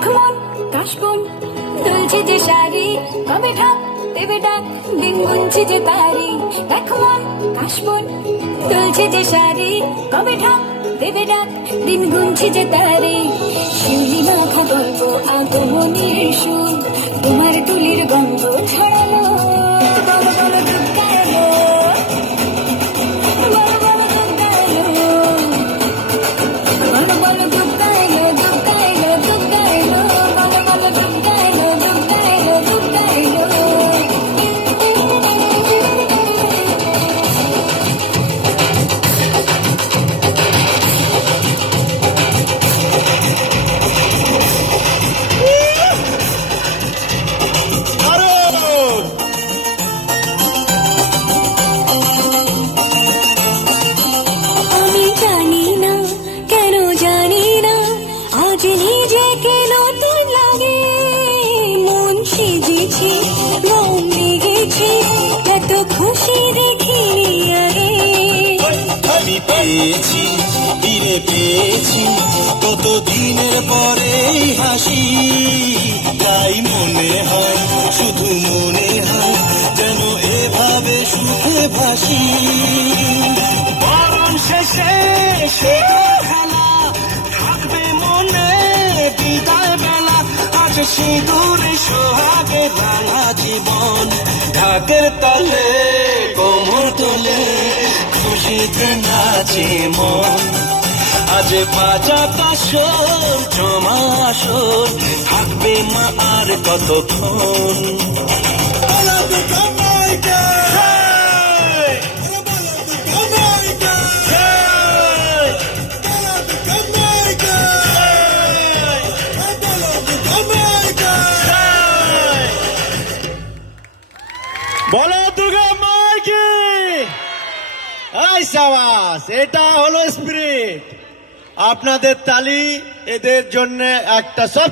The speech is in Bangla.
দেখো মন কাশবন দুলছে যে শাড়ি, কবে ঠাক দেবে ডাক, দিন গুনছে যে তারি। দেখো মন কাশবন দুলছে যে শাড়ি, কবে ঠাক দেবে ডাক, দিন গুনছে যে তারি। শিউলি মাখা গল্প আগমনের সুর, তোমার তুলির গন্ধ ছড়ালো, বলো বলো দুর্গা এলো, বলো বলো দুর্গা এলো, বলো বলো দুর্গা এলো, দুর্গা এলো, দুর্গা এলো, বলো বলো দুর্গা এলো, দুর্গা এলো, দুর্গা এলো। আমি জানি না কেন জানি না, আজ নিজেকে নতুন লাগে, মন সেজেছে রং লেগেছে, এত খুশি দেখিনি আগে। আমি পেয়েছি ফিরে পেয়েছি কত দিনের পরে হাসি, তাই মনে হয় শুধু মনে হয় যেন এভাবে সুখে ভাসি। বরণ শেষে শুধু খেলা থাকবে মনে, বিদায় বেলা আজ সিঁদুরে সোহাগে রাঙা জীবন, ঢাকের তালে কোমর তোলে খুশিতে নাচে মন। আজ বাজা কাশর জমা আসর, থাকবে মা আর কতক্ষণ। বলো দুর্গা মাইকে। এই সাবাস, এটা হলো স্পিরিট। আপনাদের তালি এদের জন্য একটা সব